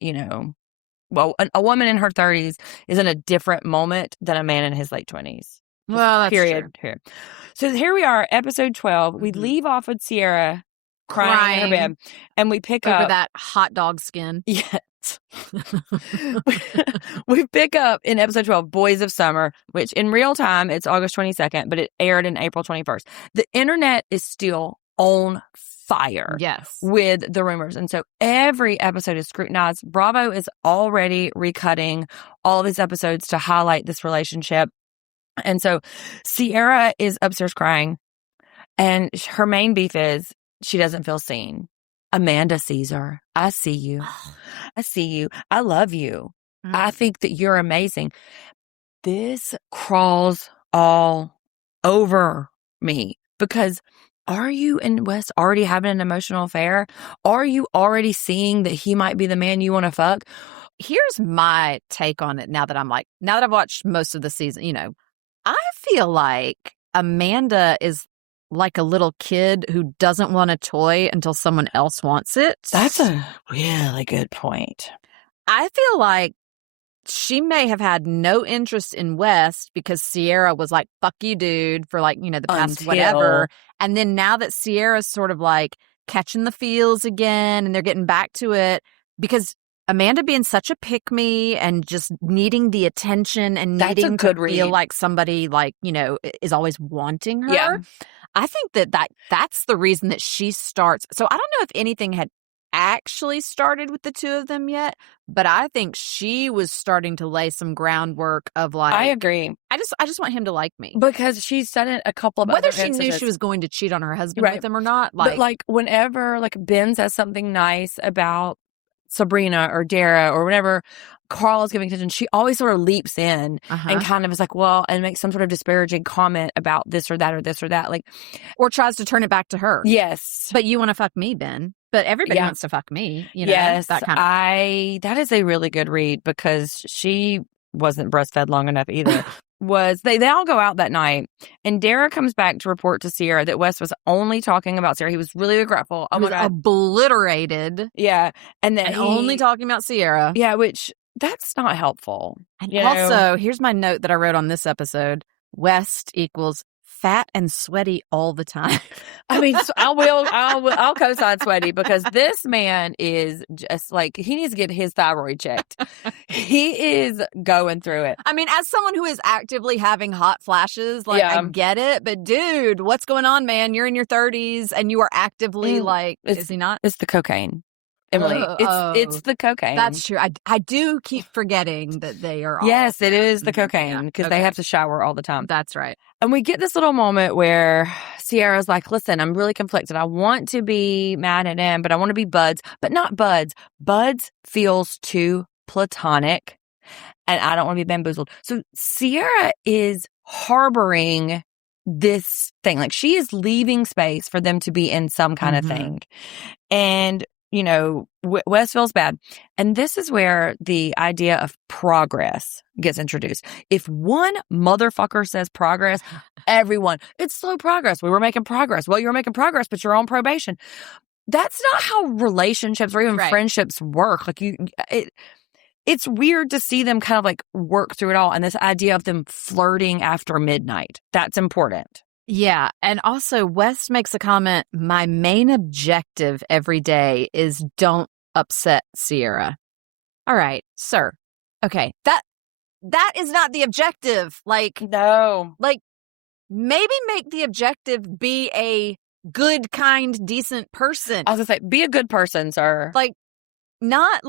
well, a woman in her 30s is in a different moment than a man in his late 20s. Well, that's period. true. Here. So here we are, episode 12. We leave off with Sierra crying in her bed, and we pick over up that hot dog skin. Yeah, We pick up in episode 12, Boys of Summer, which in real time, it's August 22nd, but it aired in April 21st. The internet is still on fire with the rumors. And so every episode is scrutinized. Bravo is already recutting all these episodes to highlight this relationship. And so Sierra is upstairs crying, and her main beef is she doesn't feel seen. Amanda sees her. I see you. I see you. I love you. I think that you're amazing. This crawls all over me because are you and Wes already having an emotional affair? Are you already seeing that he might be the man you want to fuck? Here's my take on it now that I've watched most of the season, I feel like Amanda is like a little kid who doesn't want a toy until someone else wants it. That's a really good point. I feel like she may have had no interest in West because Sierra was like, fuck you, dude, for the past whatever. And then now that Sierra's sort of like catching the feels again and they're getting back to it, because Amanda being such a pick-me and just needing the attention and needing to feel like somebody is always wanting her. Yeah. I think that's the reason that she starts. So I don't know if anything had actually started with the two of them yet, but I think she was starting to lay some groundwork of I agree. I just want him to like me. Because she's done it a couple of whether she knew she was going to cheat on her husband with him or not. But whenever Ben says something nice about Sabrina or Dara or whenever Carl is giving attention, she always sort of leaps in and kind of is like, well, and makes some sort of disparaging comment about this or that or this or that. Or tries to turn it back to her. Yes. But you want to fuck me, Ben. But everybody wants to fuck me. Yes. That kind of. That is a really good read because she wasn't breastfed long enough either. They all go out that night, and Dara comes back to report to Sierra that Wes was only talking about Sierra. He was really regretful. Oh my God. Obliterated. Yeah. And then only talking about Sierra. Yeah, which that's not helpful. And also, here's my note that I wrote on this episode. West equals fat and sweaty all the time. I mean, I'll co-sign sweaty because this man is just he needs to get his thyroid checked. He is going through it. I mean, as someone who is actively having hot flashes, I get it. But dude, what's going on, man? You're in your 30s and you are actively is he not? It's the cocaine. Emily, it's the cocaine. That's true. I do keep forgetting that they are all. Yes, it is the cocaine because they have to shower all the time. That's right. And we get this little moment where Sierra's like, listen, I'm really conflicted. I want to be mad at him, but I want to be buds, but not buds. Buds feels too platonic and I don't want to be bamboozled. So Sierra is harboring this thing. She is leaving space for them to be in some kind of thing. And Wes feels bad. And this is where the idea of progress gets introduced. If one motherfucker says progress, everyone, it's slow progress. We were making progress. Well, you were making progress, but you're on probation. That's not how relationships or even friendships work. It's weird to see them kind of work through it all. And this idea of them flirting after midnight, that's important. Yeah. And also, West makes a comment, my main objective every day is don't upset Sierra. All right, sir. Okay. That is not the objective. No. Maybe make the objective be a good, kind, decent person. I was going to say, be a good person, sir. Not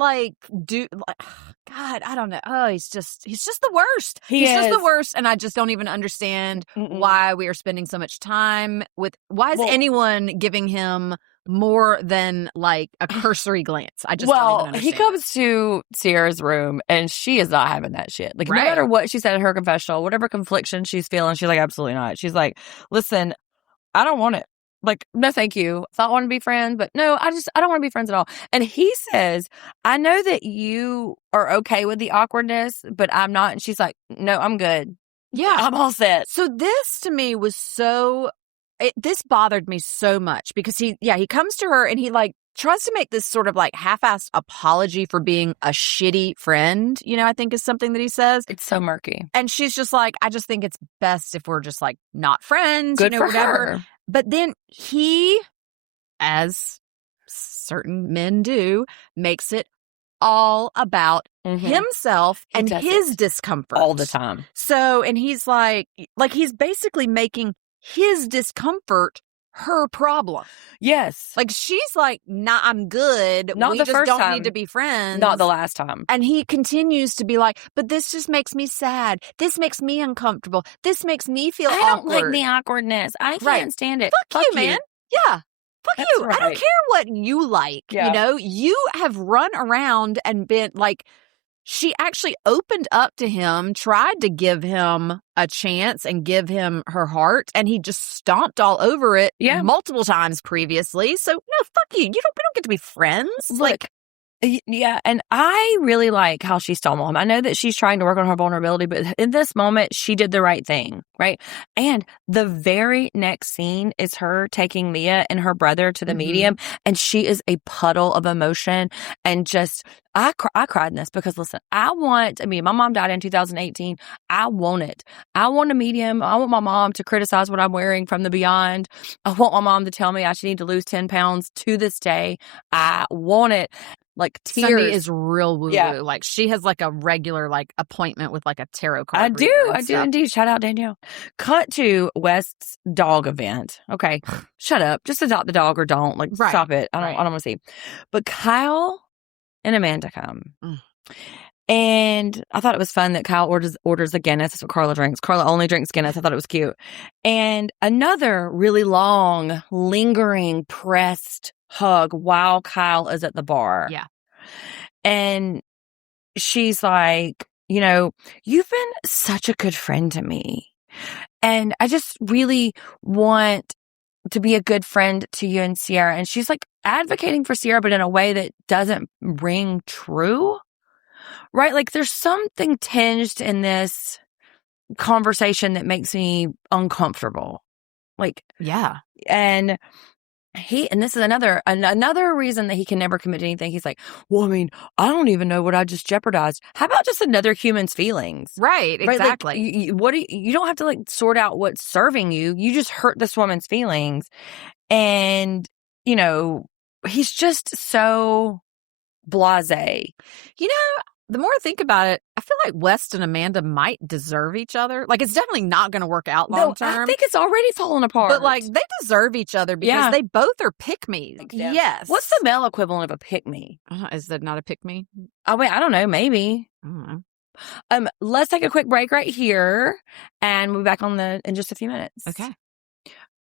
God, I don't know. Oh, he's just the worst. He's just the worst. And I just don't even understand why we are spending so much time why is anyone giving him more than a cursory glance? I just don't even understand. He comes to Sierra's room and she is not having that shit. No matter what she said in her confessional, whatever confliction she's feeling, she's like, absolutely not. She's like, listen, I don't want it. No, thank you. I want to be friends, but no, I don't want to be friends at all. And he says, I know that you are okay with the awkwardness, but I'm not. And she's like, no, I'm good. Yeah. I'm all set. So this to me was this bothered me so much because he comes to her and he tries to make this sort of half-assed apology for being a shitty friend, I think is something that he says. It's so murky. And she's just I just think it's best if we're just not friends, good for whatever. Her. But then he, as certain men do, makes it all about himself and his discomfort all the time. So, and he's like he's basically making his discomfort her problem. Yes. Like she's like, nah, I'm good. Not we the just first don't time. need to be friends. Not the last time. And he continues to be like, but this just makes me sad. This makes me uncomfortable. This makes me feel awkward. I don't like the awkwardness. I can't stand it. Fuck you, man. Yeah. Fuck That's you. right. I don't care what you like. Yeah. You know, you have run around and been like, she actually opened up to him, tried to give him a chance and give him her heart, and he just stomped all over it multiple times previously. So, no, fuck you. We don't get to be friends. Look, yeah, and I really like how she stole him. I know that she's trying to work on her vulnerability, but in this moment, she did the right thing, right? And the very next scene is her taking Mia and her brother to the medium, and she is a puddle of emotion and just... I cried in this because, listen, my mom died in 2018. I want it. I want a medium. I want my mom to criticize what I'm wearing from the beyond. I want my mom to tell me I should need to lose 10 pounds to this day. I want it. Like tears. Sunday is real woo-woo. Yeah. Like she has like a regular like appointment with like a tarot card. I do indeed. Shout out Danielle. Cut to West's dog event. Okay. Shut up. Just adopt the dog or don't. Like stop it. I don't want to see. But Kyle and Amanda come. And I thought it was fun that Kyle orders a Guinness. That's what Carla drinks. Carla only drinks Guinness. I thought it was cute. And another really long, lingering, pressed hug while Kyle is at the bar. Yeah. And she's like, you've been such a good friend to me. And I just really want to be a good friend to you and Sierra. And she's like advocating for Sierra, but in a way that doesn't ring true. Right? Like there's something tinged in this conversation that makes me uncomfortable. Like, yeah. And this is another reason that he can never commit to anything. He's like, well, I mean, I don't even know what I just jeopardized. How about just another human's feelings? Right, exactly. Like, you don't have to like sort out what's serving you. You just hurt this woman's feelings. And, he's just so blasé. The more I think about it, I feel like West and Amanda might deserve each other. Like, it's definitely not going to work out long term. I think it's already fallen apart. But, like, they deserve each other because they both are pick-me's. Yes. What's the male equivalent of a pick-me? Is that not a pick-me? Oh, wait, I don't know. Maybe. I don't know. Let's take a quick break right here, and we'll be back in just a few minutes.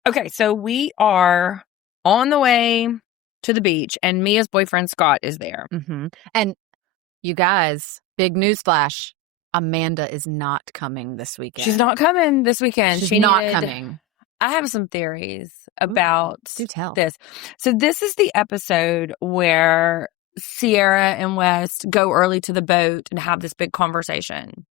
Okay, so we are on the way to the beach, and Mia's boyfriend, Scott, is there. And you guys, big news flash. Amanda is not coming this weekend. She's not coming this weekend. She's not coming. I have some theories about this. So this is the episode where Sierra and West go early to the boat and have this big conversation.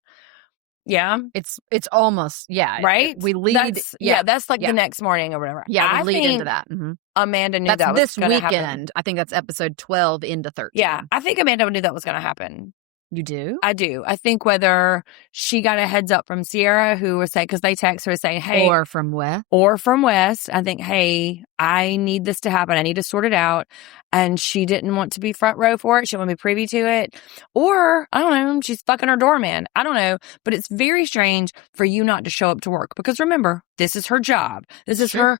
Yeah. It's almost, right? We lead. That's like the next morning or whatever. Yeah, we lead into that. Amanda knew that was going to happen. This weekend. I think that's episode 12 into 13. Yeah, I think Amanda knew that was going to happen. You do? I do. I think whether she got a heads up from Sierra, who was saying, because they text her saying, hey. Or from West. I think, hey, I need this to happen. I need to sort it out. And she didn't want to be front row for it. She didn't want to be privy to it. Or, I don't know, she's fucking her doorman. I don't know. But it's very strange for you not to show up to work. Because remember, this is her job. This is her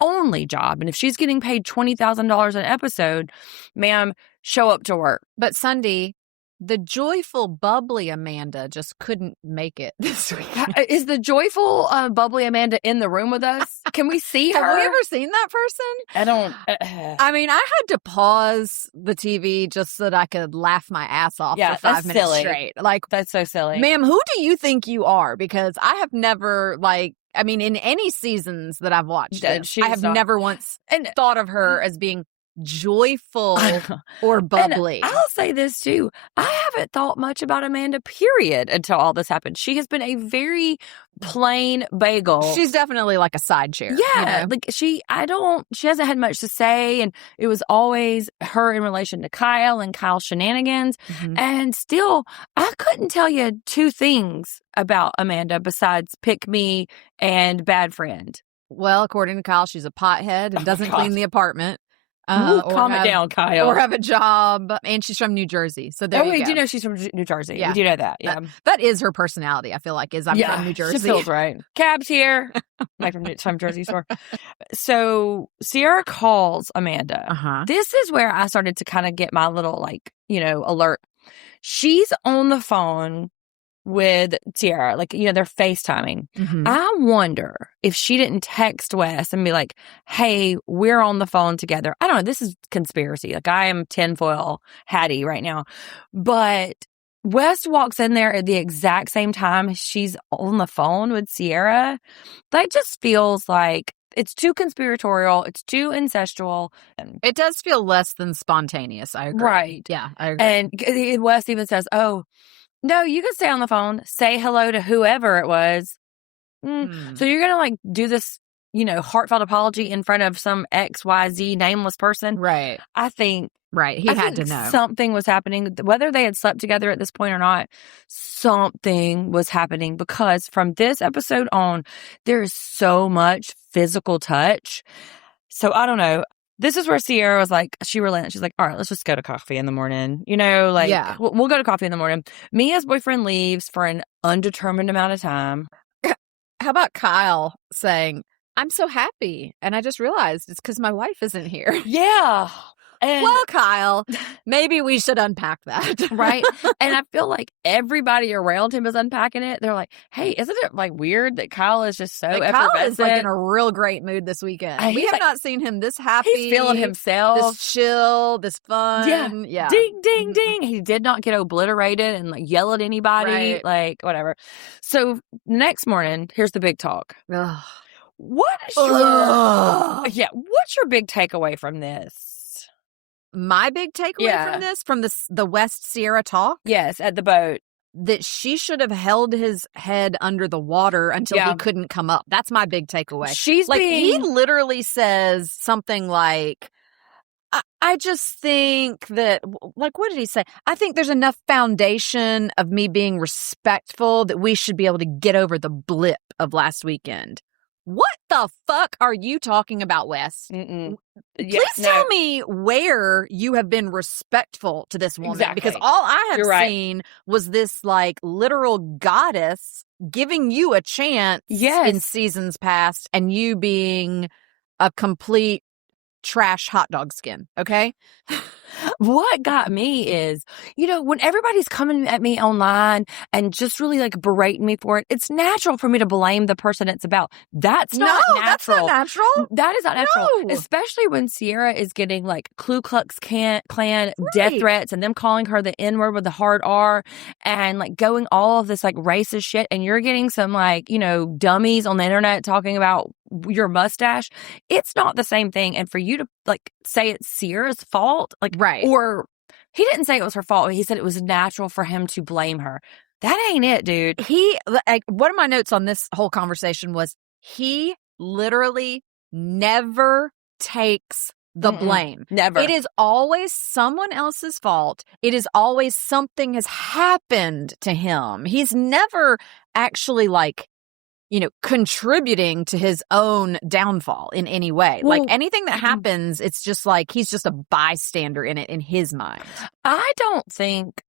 only job. And if she's getting paid $20,000 an episode, ma'am, show up to work. But Sunday, the joyful, bubbly Amanda just couldn't make it this week. Is the joyful, bubbly Amanda in the room with us? Can we see her? Have we ever seen that person? I don't. I mean, I had to pause the TV just so that I could laugh my ass off for 5 minutes straight. Like, that's so silly. Ma'am, who do you think you are? Because I have never, in any seasons that I've watched, I have never once thought of her as being joyful or bubbly. And I'll say this too. I haven't thought much about Amanda, period, until all this happened. She has been a very plain bagel. She's definitely like a side chair. Yeah. Like she hasn't had much to say. And it was always her in relation to Kyle and Kyle's shenanigans. And still, I couldn't tell you two things about Amanda besides pick me and bad friend. Well, according to Kyle, she's a pothead and doesn't clean the apartment. Ooh, or calm it down, Kyle. Or have a job. And she's from New Jersey. So there you go. We do know she's from New Jersey. Yeah. We do know that. Yeah. That is her personality, I feel like, is I'm from New Jersey. She feels right. Cab's here. Like from Jersey store. So Sierra calls Amanda. This is where I started to kind of get my little alert. She's on the phone with Sierra, they're FaceTiming. I wonder if she didn't text Wes and be like, hey, we're on the phone together. I don't know. This is conspiracy. I am tinfoil Hattie right now. But Wes walks in there at the exact same time she's on the phone with Sierra. That just feels like it's too conspiratorial. It's too incestual. It does feel less than spontaneous. I agree. Right. Yeah, I agree. And Wes even says, oh, no, you can stay on the phone, say hello to whoever it was. So you're going to do this, heartfelt apology in front of some XYZ nameless person? Right. I think. Right. He had to know. Something was happening. Whether they had slept together at this point or not, something was happening because from this episode on, there is so much physical touch. So I don't know. This is where Sierra was she relented. She's like, all right, let's just go to coffee in the morning. We'll go to coffee in the morning. Mia's boyfriend leaves for an undetermined amount of time. How about Kyle saying, I'm so happy. And I just realized it's because my wife isn't here. Yeah. Well, Kyle, maybe we should unpack that. Right. And I feel like everybody around him is unpacking it. They're like, hey, isn't it weird that Kyle is just so effervescent? Kyle is in a real great mood this weekend. We have not seen him this happy. He's feeling himself. This chill, this fun. Yeah. Ding, ding, ding. He did not get obliterated and yell at anybody. Right. Whatever. So next morning, here's the big talk. Ugh. What's your big takeaway from this? My big takeaway from the West Sierra talk? Yes, at the boat. That she should have held his head under the water until he couldn't come up. That's my big takeaway. He literally says something like, I just think that, what did he say? I think there's enough foundation of me being respectful that we should be able to get over the blip of last weekend. What the fuck are you talking about, Wes? Please tell me where you have been respectful to this woman. Exactly. Because all I have seen was this literal goddess giving you a chance in seasons past and you being a complete trash hot dog skin. Okay? What got me is, when everybody's coming at me online and just really berating me for it, it's natural for me to blame the person it's about. That's not natural. That's not natural. That is not natural. No. Especially when Sierra is getting Ku Klux Klan death threats and them calling her the N-word with the hard R and going all of this racist shit. And you're getting some dummies on the internet talking about your mustache. It's not the same thing. And for you to say it's Sierra's fault, right. Or he didn't say it was her fault. He said it was natural for him to blame her. That ain't it, dude. One of my notes on this whole conversation was he literally never takes the blame. Never. It is always someone else's fault. It is always something has happened to him. He's never actually contributing to his own downfall in any way. Well, anything that happens, it's just he's just a bystander in it in his mind. I don't think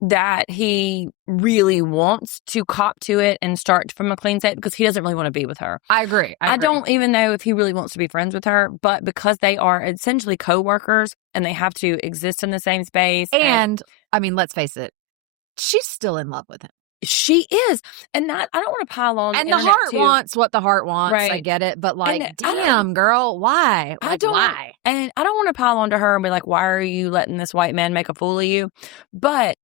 that he really wants to cop to it and start from a clean set because he doesn't really want to be with her. I agree. I don't even know if he really wants to be friends with her, but because they are essentially co-workers and they have to exist in the same space. And I mean, let's face it, she's still in love with him. She is. And I don't want to pile on. And the heart wants what the heart wants. Right. I get it. But damn, girl, why? Why? And I don't want to pile onto her and be like, why are you letting this white man make a fool of you? But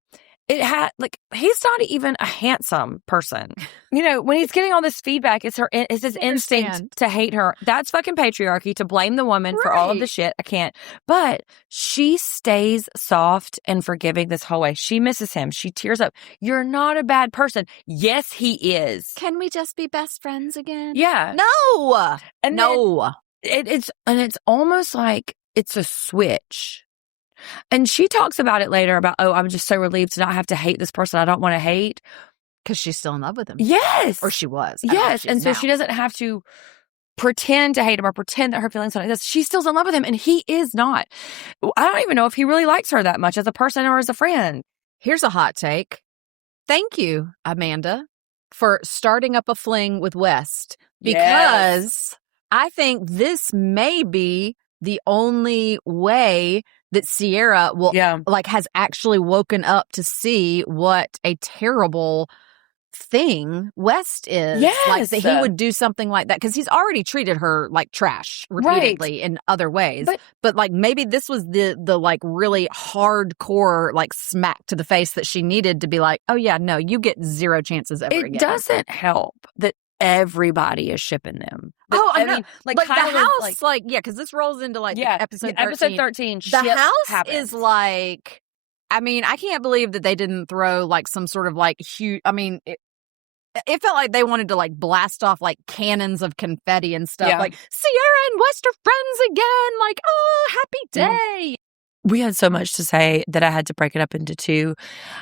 it had he's not even a handsome person. When he's getting all this feedback, it's his instinct to hate her. That's fucking patriarchy, to blame the woman for all of the shit. I can't. But she stays soft and forgiving this whole way. She misses him. She tears up. You're not a bad person. Yes, he is. Can we just be best friends again? Yeah. No. And no. It's almost like it's a switch. And she talks about it later about, I'm just so relieved to not have to hate this person I don't want to hate. Because she's still in love with him. Yes. Or she was. Yes. And so she doesn't have to pretend to hate him or pretend that her feelings don't exist. She still's in love with him and he is not. I don't even know if he really likes her that much as a person or as a friend. Here's a hot take. Thank you, Amanda, for starting up a fling with West, because I think this may be the only way that Sierra will has actually woken up to see what a terrible thing West is. Like that he would do something like that, because he's already treated her like trash repeatedly in other ways. But like maybe this was the like really hardcore like smack to the face that she needed to be like, oh yeah, no, you get zero chances ever again. It doesn't help that everybody is shipping them. I know. Mean, like, but the house, because this rolls into like episode 13. Episode 13. The house is like, I mean, I can't believe that they didn't throw like some sort of like huge. I mean, it felt like they wanted to like blast off like cannons of confetti and stuff. Like Sierra and West are friends again. Like, oh, happy day. We had so much to say that I had to break it up into 2.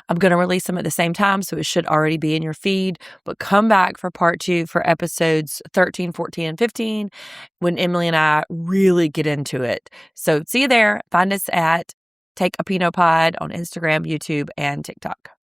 I'm going to release them at the same time, so it should already be in your feed. But come back for part 2 for episodes 13, 14, and 15 when Emily and I really get into it. So see you there. Find us at Take a Pinot Pod on Instagram, YouTube, and TikTok.